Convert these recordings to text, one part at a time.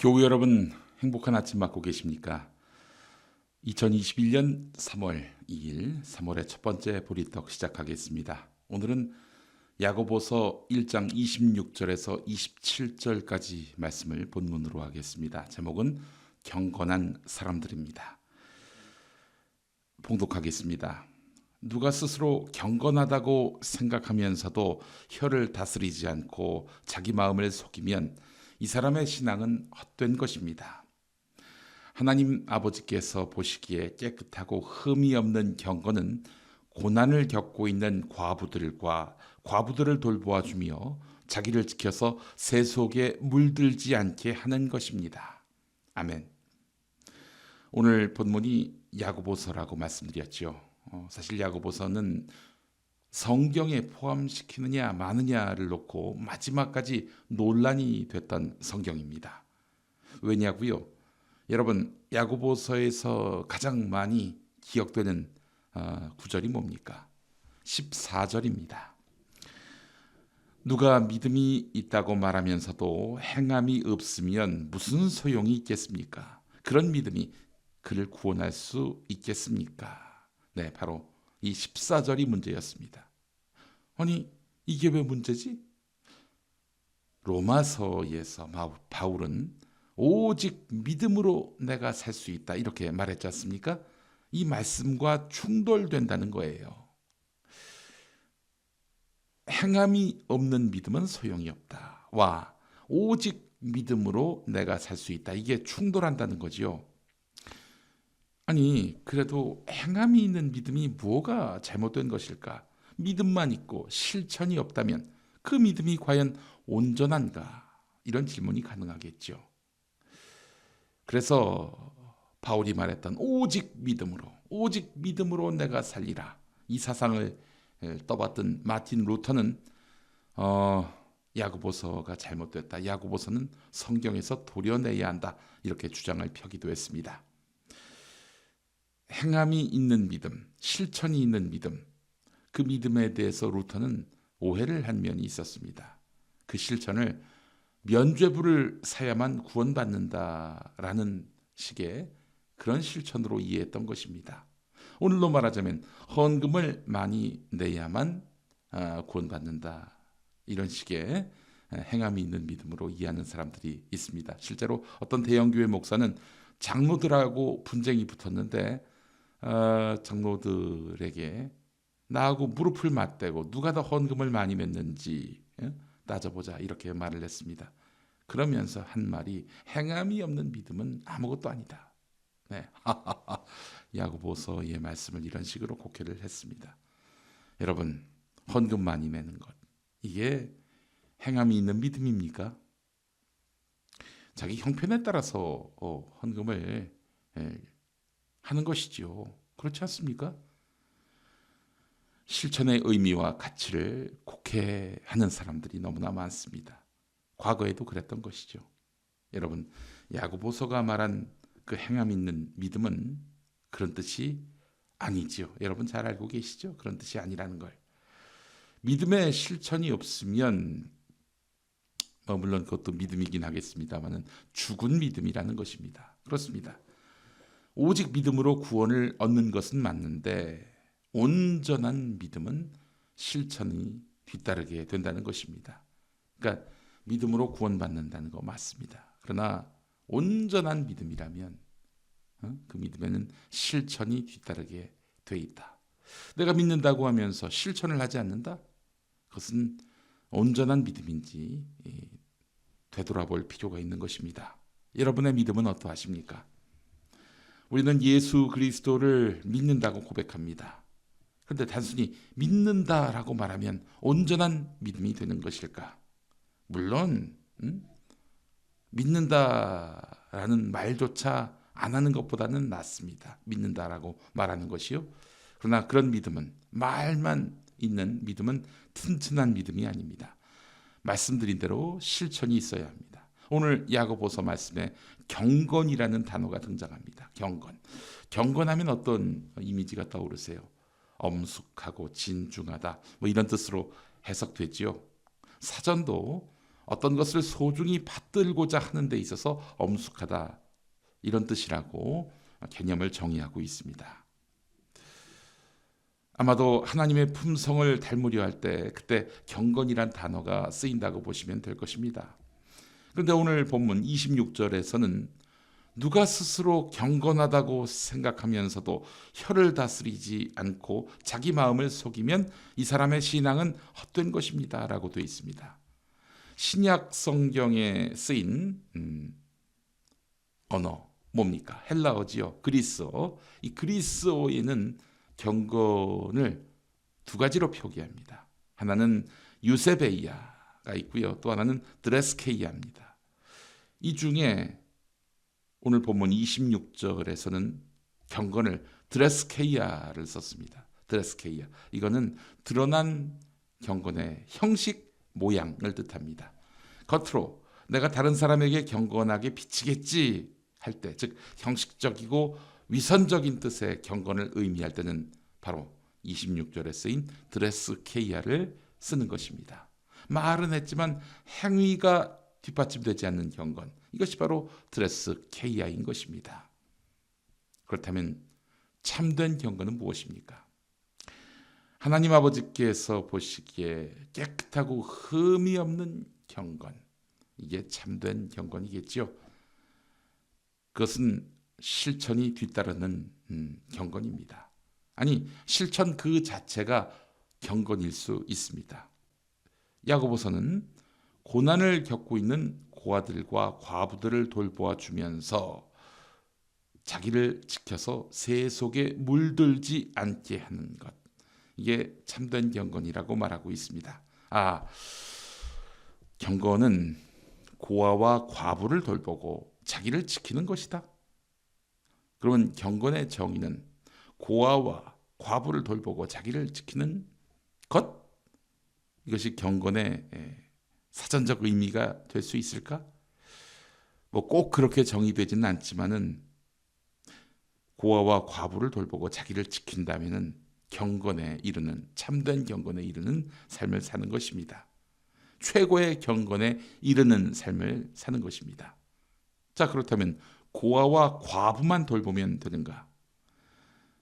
교우 여러분, 행복한 아침 맞고 계십니까? 2021년 3월 2일, 3월의 첫 번째 보리떡 시작하겠습니다. 오늘은 야고보서 1장 26절에서 27절까지 말씀을 본문으로 하겠습니다. 제목은 경건한 사람들입니다. 봉독하겠습니다. 누가 스스로 경건하다고 생각하면서도 혀를 다스리지 않고 자기 마음을 속이면 이 사람의 신앙은 헛된 것입니다. 하나님 아버지께서 보시기에 깨끗하고 흠이 없는 경건은 고난을 겪고 있는 과부들을 돌보아주며 자기를 지켜서 새 속에 물들지 않게 하는 것입니다. 아멘. 오늘 본문이 야고보서라고 말씀드렸죠. 사실 야고보서는 성경에 포함시키느냐 마느냐를 놓고 마지막까지 논란이 됐던 성경입니다. 왜냐고요? 여러분, 야고보서에서 가장 많이 기억되는 구절이 뭡니까? 14절입니다. 누가 믿음이 있다고 말하면서도 행함이 없으면 무슨 소용이 있겠습니까? 그런 믿음이 그를 구원할 수 있겠습니까? 네, 바로 이 14절이 문제였습니다. 아니, 이게 왜 문제지? 로마서에서 바울은 오직 믿음으로 내가 살 수 있다 이렇게 말했지 않습니까? 이 말씀과 충돌된다는 거예요. 행함이 없는 믿음은 소용이 없다. 와, 오직 믿음으로 내가 살 수 있다. 이게 충돌한다는 거지요. 아니, 그래도 행함이 있는 믿음이 뭐가 잘못된 것일까? 믿음만 있고 실천이 없다면 그 믿음이 과연 온전한가? 이런 질문이 가능하겠죠. 그래서 바울이 말했던 오직 믿음으로 내가 살리라. 이 사상을 떠받든 마틴 루터는 야고보서가 잘못됐다. 야고보서는 성경에서 도려내야 한다. 이렇게 주장을 펴기도 했습니다. 행함이 있는 믿음, 실천이 있는 믿음, 그 믿음에 대해서 루터는 오해를 한 면이 있었습니다. 그 실천을 면죄부를 사야만 구원받는다라는 식의 그런 실천으로 이해했던 것입니다. 오늘로 말하자면 헌금을 많이 내야만 구원받는다, 이런 식의 행함이 있는 믿음으로 이해하는 사람들이 있습니다. 실제로 어떤 대형교회 목사는 장로들하고 분쟁이 붙었는데 장로들에게 나하고 무릎을 맞대고 누가 더 헌금을 많이 냈는지 따져보자 이렇게 말을 했습니다. 그러면서 한 말이 행함이 없는 믿음은 아무것도 아니다. 네. 야고보서의 말씀을 이런 식으로 곡해를 했습니다. 여러분, 헌금 많이 내는 것, 이게 행함이 있는 믿음입니까? 자기 형편에 따라서 헌금을 하는 것이지요. 그렇지 않습니까? 실천의 의미와 가치를 곡해하는 사람들이 너무나 많습니다. 과거에도 그랬던 것이죠. 여러분, 야고보서가 말한 그 행함 있는 믿음은 그런 뜻이 아니지요. 여러분 잘 알고 계시죠? 그런 뜻이 아니라는 걸. 믿음의 실천이 없으면 물론 그것도 믿음이긴 하겠습니다만은 죽은 믿음이라는 것입니다. 그렇습니다. 오직 믿음으로 구원을 얻는 것은 맞는데 온전한 믿음은 실천이 뒤따르게 된다는 것입니다. 그러니까 믿음으로 구원받는다는 거 맞습니다. 그러나 온전한 믿음이라면 그 믿음에는 실천이 뒤따르게 돼 있다. 내가 믿는다고 하면서 실천을 하지 않는다? 그것은 온전한 믿음인지 되돌아볼 필요가 있는 것입니다. 여러분의 믿음은 어떠하십니까? 우리는 예수 그리스도를 믿는다고 고백합니다. 그런데 단순히 믿는다라고 말하면 온전한 믿음이 되는 것일까? 물론 믿는다라는 말조차 안 하는 것보다는 낫습니다. 믿는다라고 말하는 것이요. 그러나 그런 믿음은, 말만 있는 믿음은 튼튼한 믿음이 아닙니다. 말씀드린 대로 실천이 있어야 합니다. 오늘 야고보서 말씀에 경건이라는 단어가 등장합니다. 경건하면 어떤 이미지가 떠오르세요? 엄숙하고 진중하다, 이런 뜻으로 해석되지요. 사전도 어떤 것을 소중히 받들고자 하는 데 있어서 엄숙하다, 이런 뜻이라고 개념을 정의하고 있습니다. 아마도 하나님의 품성을 닮으려 할 때 그때 경건이란 단어가 쓰인다고 보시면 될 것입니다. 그런데 오늘 본문 26절에서는 누가 스스로 경건하다고 생각하면서도 혀를 다스리지 않고 자기 마음을 속이면 이 사람의 신앙은 헛된 것입니다 라고 되어 있습니다. 신약 성경에 쓰인 언어 뭡니까? 헬라어지요. 그리스어. 이 그리스어에는 경건을 두 가지로 표기합니다. 하나는 유세베이아가 있고요. 또 하나는 드레스케이아입니다. 이 중에 오늘 본문 26절에서는 경건을 드레스케이아를 썼습니다. 드레스케이아. 이거는 드러난 경건의 형식, 모양을 뜻합니다. 겉으로 내가 다른 사람에게 경건하게 비치겠지 할 때, 즉 형식적이고 위선적인 뜻의 경건을 의미할 때는 바로 26절에 쓰인 드레스케이아를 쓰는 것입니다. 말은 했지만 행위가 뒷받침되지 않는 경건, 이것이 바로 드레스케이아인 것입니다. 그렇다면 참된 경건은 무엇입니까? 하나님 아버지께서 보시기에 깨끗하고 흠이 없는 경건, 이게 참된 경건이겠죠. 그것은 실천이 뒤따르는 경건입니다. 아니, 실천 그 자체가 경건일 수 있습니다. 야고보서는 고난을 겪고 있는 고아들과 과부들을 돌보아 주면서 자기를 지켜서 새 속에 물들지 않게 하는 것, 이게 참된 경건이라고 말하고 있습니다. 경건은 고아와 과부를 돌보고 자기를 지키는 것이다. 그러면 경건의 정의는 고아와 과부를 돌보고 자기를 지키는 것, 이것이 경건의 사전적 의미가 될 수 있을까? 꼭 그렇게 정의되지는 않지만은 고아와 과부를 돌보고 자기를 지킨다면은 경건에 이르는, 참된 경건에 이르는 삶을 사는 것입니다. 최고의 경건에 이르는 삶을 사는 것입니다. 자, 그렇다면 고아와 과부만 돌보면 되는가?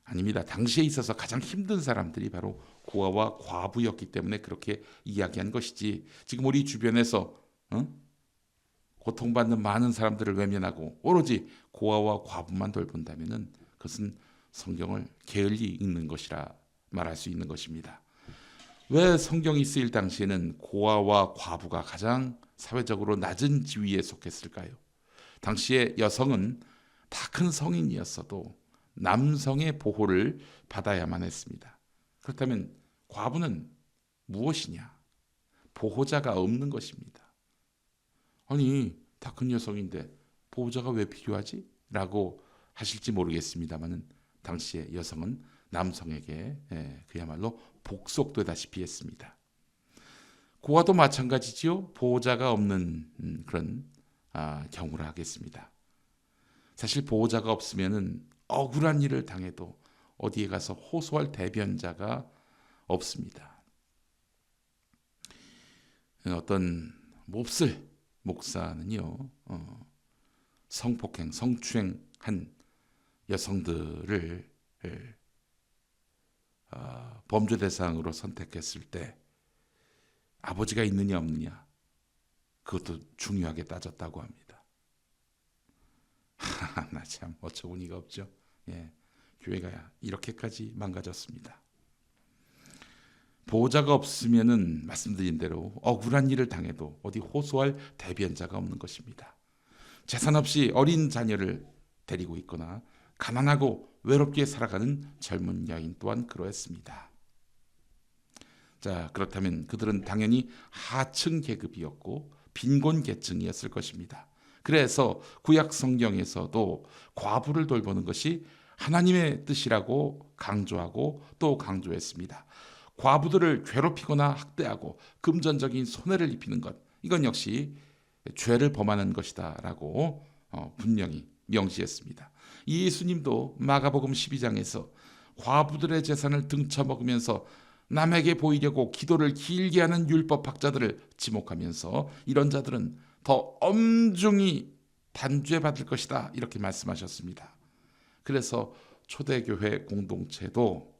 아닙니다. 당시에 있어서 가장 힘든 사람들이 바로 고아와 과부였기 때문에 그렇게 이야기한 것이지, 지금 우리 주변에서 고통받는 많은 사람들을 외면하고 오로지 고아와 과부만 돌본다면 그것은 성경을 게을리 읽는 것이라 말할 수 있는 것입니다. 왜 성경이 쓰일 당시에는 고아와 과부가 가장 사회적으로 낮은 지위에 속했을까요? 당시에 여성은 다 큰 성인이었어도 남성의 보호를 받아야만 했습니다. 그렇다면 과부는 무엇이냐? 보호자가 없는 것입니다. 아니, 다 큰 여성인데 보호자가 왜 필요하지? 라고 하실지 모르겠습니다만 당시에 여성은 남성에게 그야말로 복속되다시피 했습니다. 고아도 마찬가지지요. 보호자가 없는 그런 경우라 하겠습니다. 사실 보호자가 없으면은 억울한 일을 당해도 어디에 가서 호소할 대변자가 없습니다. 어떤 몹쓸 목사는요, 성폭행, 성추행한 여성들을 범죄 대상으로 선택했을 때 아버지가 있느냐 없느냐, 그것도 중요하게 따졌다고 합니다. 나 참 어처구니가 없죠. 교회가 이렇게까지 망가졌습니다. 보호자가 없으면은 말씀드린 대로 억울한 일을 당해도 어디 호소할 대변자가 없는 것입니다. 재산 없이 어린 자녀를 데리고 있거나 가난하고 외롭게 살아가는 젊은 여인 또한 그러했습니다. 자, 그렇다면 그들은 당연히 하층 계급이었고 빈곤 계층이었을 것입니다. 그래서 구약 성경에서도 과부를 돌보는 것이 하나님의 뜻이라고 강조하고 또 강조했습니다. 과부들을 괴롭히거나 학대하고 금전적인 손해를 입히는 것, 이건 역시 죄를 범하는 것이다라고 분명히 명시했습니다. 예수님도 마가복음 12장에서 과부들의 재산을 등쳐먹으면서 남에게 보이려고 기도를 길게 하는 율법학자들을 지목하면서 이런 자들은 더 엄중히 단죄받을 것이다 이렇게 말씀하셨습니다. 그래서 초대교회 공동체도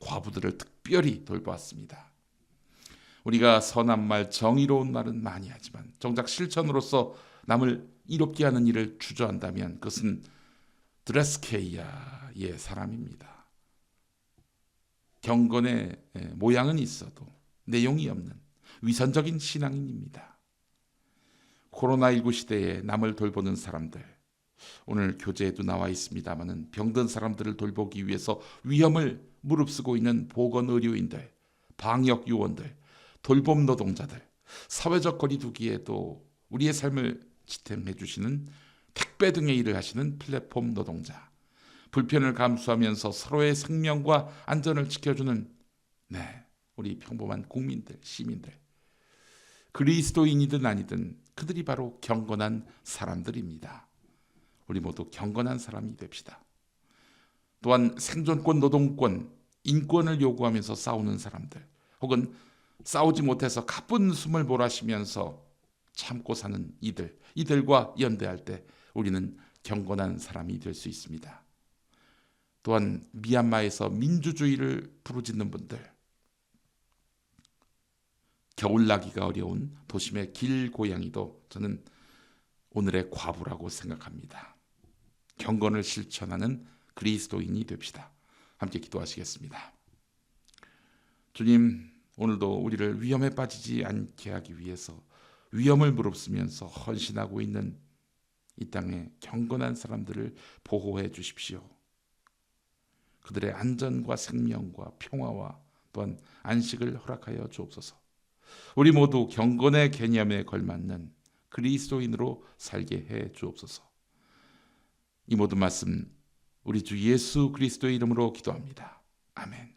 과부들을 특별히 돌보았습니다. 우리가 선한 말, 정의로운 말은 많이 하지만 정작 실천으로서 남을 이롭게 하는 일을 주저한다면 그것은 드레스케이아의 사람입니다. 경건의 모양은 있어도 내용이 없는 위선적인 신앙인입니다. 코로나19 시대에 남을 돌보는 사람들, 오늘 교재에도 나와 있습니다마는 병든 사람들을 돌보기 위해서 위험을 무릅쓰고 있는 보건의료인들, 방역요원들, 돌봄 노동자들, 사회적 거리두기에도 우리의 삶을 지탱해 주시는 택배 등의 일을 하시는 플랫폼 노동자, 불편을 감수하면서 서로의 생명과 안전을 지켜주는 우리 평범한 국민들, 시민들, 그리스도인이든 아니든 그들이 바로 경건한 사람들입니다. 우리 모두 경건한 사람이 됩시다. 또한 생존권, 노동권, 인권을 요구하면서 싸우는 사람들, 혹은 싸우지 못해서 가쁜 숨을 몰아쉬면서 참고 사는 이들과 연대할 때 우리는 경건한 사람이 될 수 있습니다. 또한 미얀마에서 민주주의를 부르짖는 분들, 겨울나기가 어려운 도심의 길고양이도 저는 오늘의 과부라고 생각합니다. 경건을 실천하는 그리스도인이 됩시다. 함께 기도하시겠습니다. 주님, 오늘도 우리를 위험에 빠지지 않게 하기 위해서 위험을 무릅쓰면서 헌신하고 있는 이 땅의 경건한 사람들을 보호해 주십시오. 그들의 안전과 생명과 평화와 또한 안식을 허락하여 주옵소서. 우리 모두 경건의 개념에 걸맞는 그리스도인으로 살게 해 주옵소서. 이 모든 말씀 우리 주 예수 그리스도의 이름으로 기도합니다. 아멘.